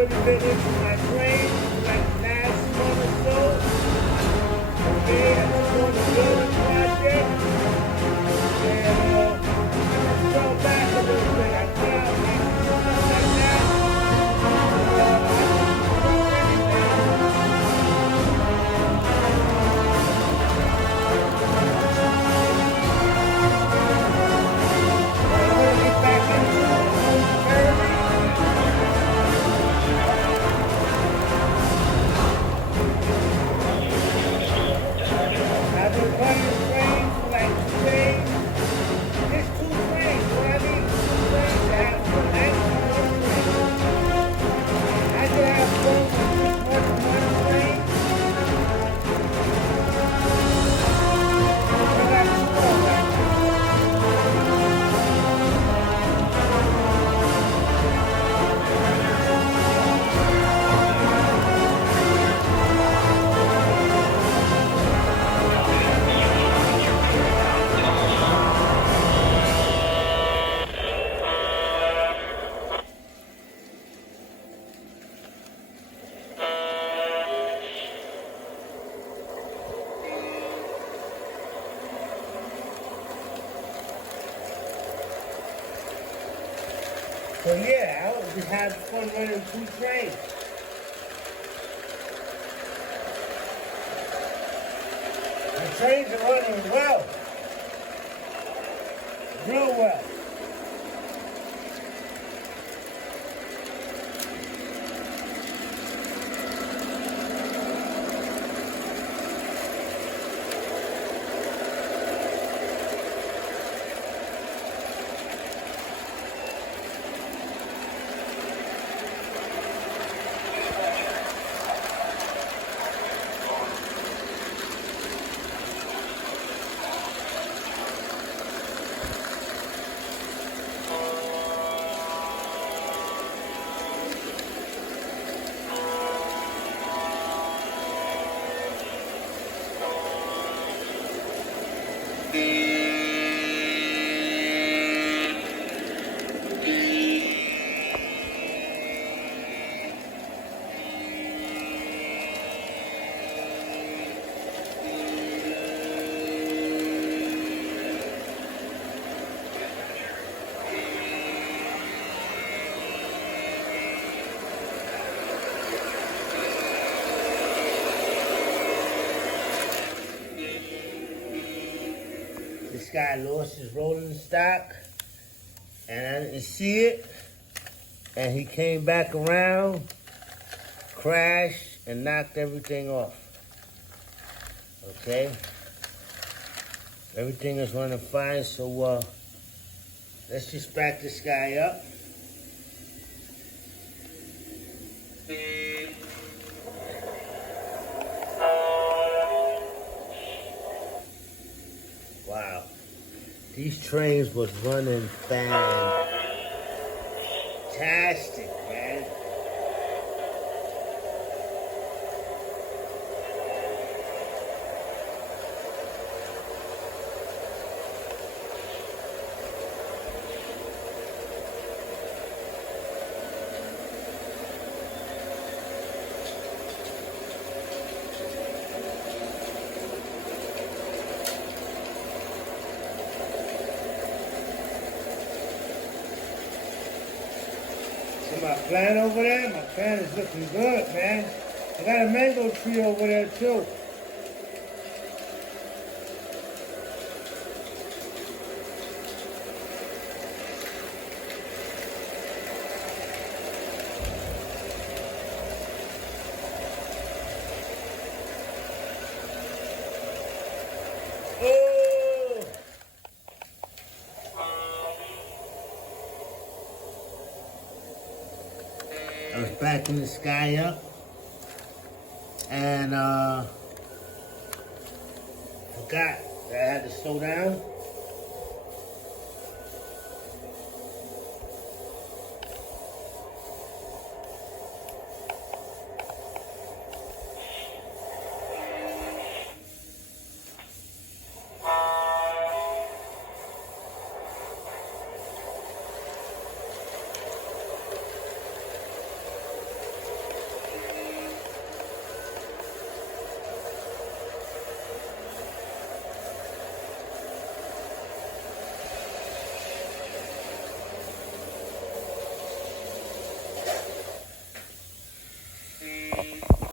really been into my train like last month or so. Okay, I was doing a building project. And I fell back a little bit. I fell like something like that. I've been running trains for like 2 days. Just 2 trains, what I mean? 2 trains to have fun. I ain't doing one train. I can have fun with just one train. I got 2 right now. So yeah, I was just having fun running 2 trains. The trains are running well. Real well. This guy lost his rolling stock, and I didn't see it. And he came back around, crashed, and knocked everything off. Okay? Everything is running fine, so let's just back this guy up. Wow. These trains was running fantastic, man. See my plant over there? My plant is looking good, man. I got a mango tree over there too. Oh! I was backing this guy up, and forgot that I had to slow down.